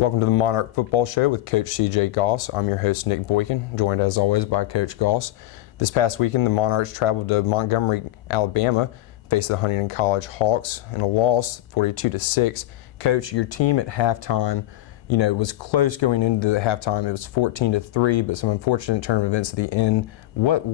Welcome to the Monarch Football Show with Coach CJ Goss. I'm your host, Nick Boykin, joined as always by Coach Goss. This past weekend, the Monarchs traveled to Montgomery, Alabama, faced the Huntingdon College Hawks in a loss, 42-6. Coach, your team at halftime, was close going into the halftime. It was 14-3, but some unfortunate turn of events at the end. What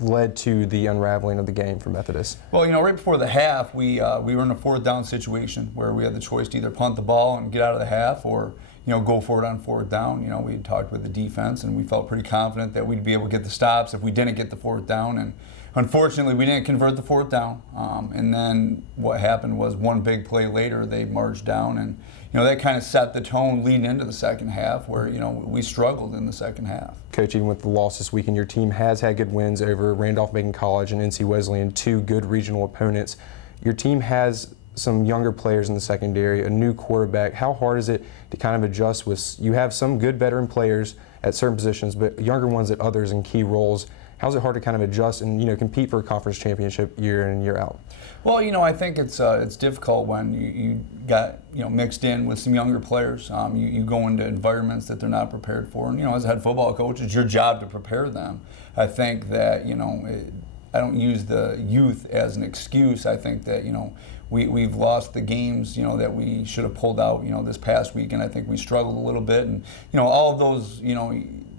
led to the unraveling of the game for Methodist? Well, right before the half, we were in a fourth down situation where we had the choice to either punt the ball and get out of the half or, go for it on fourth down. We had talked with the defense and we felt pretty confident that we'd be able to get the stops if we didn't get the fourth down. And unfortunately, we didn't convert the fourth down. And then what happened was one big play later, they marched down and, that kind of set the tone leading into the second half where, we struggled in the second half. Coach, even with the loss this weekend, your team has had good wins over Randolph-Macon College and NC Wesleyan, two good regional opponents. Your team has some younger players in the secondary, a new quarterback. How hard is it to kind of adjust with, you have some good veteran players at certain positions, but younger ones at others in key roles. How's it hard to kind of adjust and compete for a conference championship year in and year out? Well, I think it's difficult when you got mixed in with some younger players. You go into environments that they're not prepared for, and as a head football coach, it's your job to prepare them. I think that I don't use the youth as an excuse. I think that we've lost the games that we should have pulled out this past week, and I think we struggled a little bit. And all of those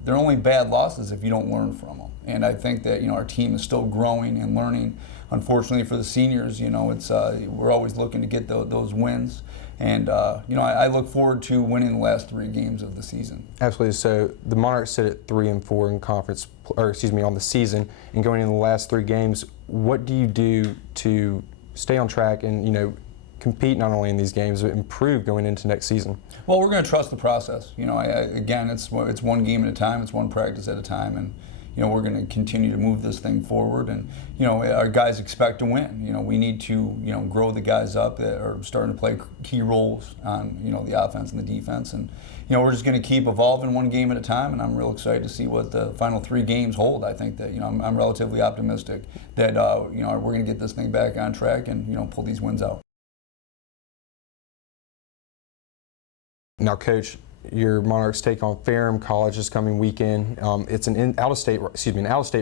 they're only bad losses if you don't learn from them. And I think that our team is still growing and learning. Unfortunately for the seniors, it's we're always looking to get those wins. And I look forward to winning the last three games of the season. Absolutely. So the Monarchs sit at 3-4 in conference, on the season, and going into the last three games. What do you do to stay on track and compete not only in these games but improve going into next season? Well, we're going to trust the process. Again, it's one game at a time. It's one practice at a time, and we're going to continue to move this thing forward. And our guys expect to win. We need to grow the guys up that are starting to play key roles on the offense and the defense. And we're just going to keep evolving one game at a time. And I'm real excited to see what the final three games hold. I think that I'm relatively optimistic that we're going to get this thing back on track and pull these wins out. Now, Coach, your Monarchs take on Ferrum College this coming weekend. It's an out-of-state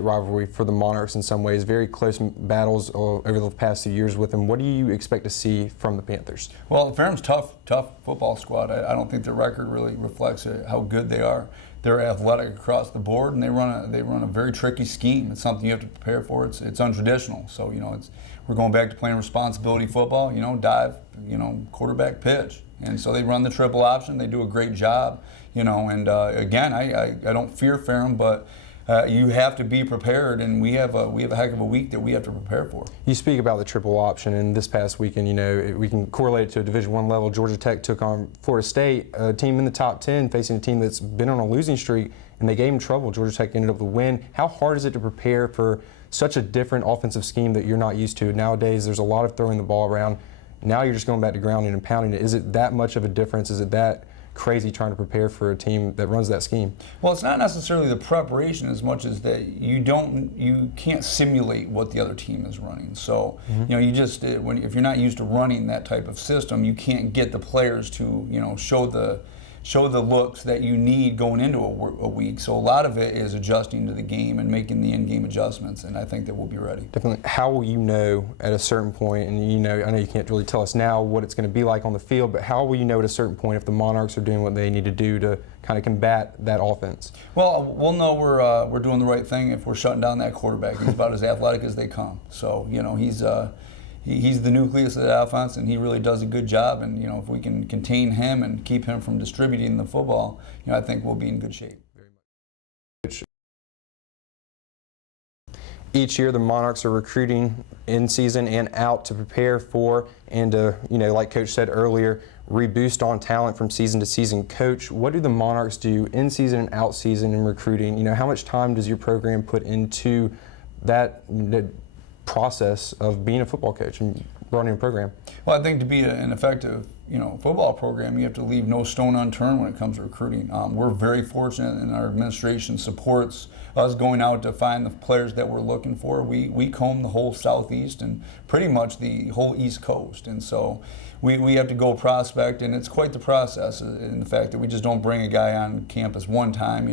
rivalry for the Monarchs in some ways. Very close battles over the past few years with them. What do you expect to see from the Panthers? Well, Ferrum's tough football squad. I don't think their record really reflects how good they are. They're athletic across the board, and they run a very tricky scheme. It's something you have to prepare for. It's untraditional. So we're going back to playing responsibility football. Dive, quarterback pitch. And so they run the triple option. They do a great job, And again, I don't fear Ferrum, but you have to be prepared, and we have a heck of a week that we have to prepare for. You speak about the triple option, and this past weekend, we can correlate it to a Division I level. Georgia Tech took on Florida State, a team in the top 10, facing a team that's been on a losing streak, and they gave them trouble. Georgia Tech ended up with a win. How hard is it to prepare for such a different offensive scheme that you're not used to? Nowadays, there's a lot of throwing the ball around. Now you're just going back to grounding and pounding it. Is it that much of a difference? Is it that crazy trying to prepare for a team that runs that scheme? Well, it's not necessarily the preparation as much as that you can't simulate what the other team is running. So if you're not used to running that type of system, you can't get the players to show the looks that you need going into a week. So a lot of it is adjusting to the game and making the in-game adjustments, and I think that we'll be ready. Definitely. How will you know at a certain point, and I know you can't really tell us now what it's going to be like on the field, but how will you know at a certain point if the Monarchs are doing what they need to do to kind of combat that offense? Well, we'll know we're doing the right thing if we're shutting down that quarterback. He's about as athletic as they come. So, he's the nucleus of the offense, and he really does a good job. And if we can contain him and keep him from distributing the football, I think we'll be in good shape. Each year, the Monarchs are recruiting in season and out to prepare for and like Coach said earlier, reboost on talent from season to season. Coach, what do the Monarchs do in season and out season in recruiting? How much time does your program put into that process of being a football coach? And brought in a program? Well, I think to be an effective, football program, you have to leave no stone unturned when it comes to recruiting. We're very fortunate, and our administration supports us going out to find the players that we're looking for. We comb the whole Southeast and pretty much the whole East Coast, and so we have to go prospect, and it's quite the process. In the fact that we just don't bring a guy on campus one time.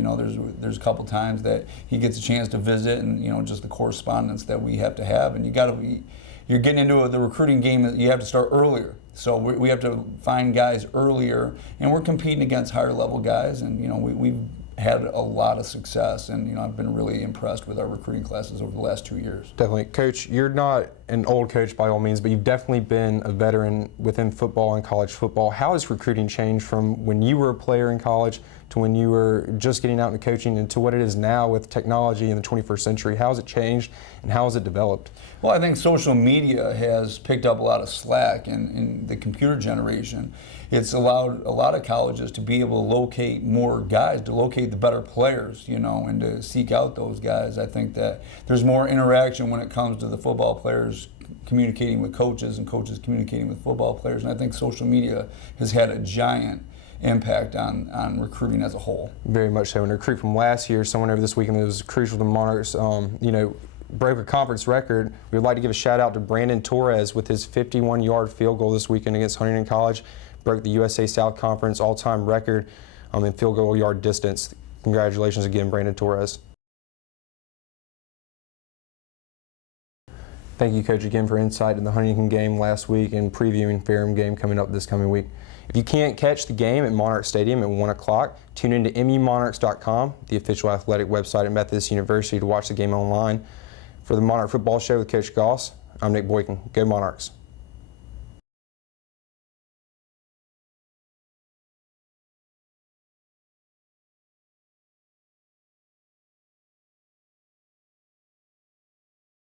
There's a couple times that he gets a chance to visit, and just the correspondence that we have to have, and you're getting into the recruiting game that you have to start earlier. So we have to find guys earlier, and we're competing against higher level guys, and we've had a lot of success, and I've been really impressed with our recruiting classes over the last 2 years. Definitely. Coach, you're not an old coach by all means, but you've definitely been a veteran within football and college football. How has recruiting changed from when you were a player in college to when you were just getting out into coaching and to what it is now with technology in the 21st century? How has it changed and how has it developed? Well, I think social media has picked up a lot of slack in the computer generation. It's allowed a lot of colleges to be able to locate more guys, to locate the better players, and to seek out those guys. I think that there's more interaction when it comes to the football players communicating with coaches and coaches communicating with football players. And I think social media has had a giant impact on recruiting as a whole. Very much so. And a recruit from last year, someone over this weekend that was crucial to the Monarchs, broke a conference record. We would like to give a shout out to Brandon Torres with his 51-yard field goal this weekend against Huntingdon College. Broke the USA South Conference all-time record in field goal yard distance. Congratulations again, Brandon Torres. Thank you, Coach, again for insight in the Huntingdon game last week and previewing Ferrum game coming up this coming week. If you can't catch the game at Monarch Stadium at 1 o'clock, tune in to memonarchs.com, the official athletic website at Methodist University, to watch the game online. For the Monarch Football Show with Coach Goss, I'm Nick Boykin. Go Monarchs.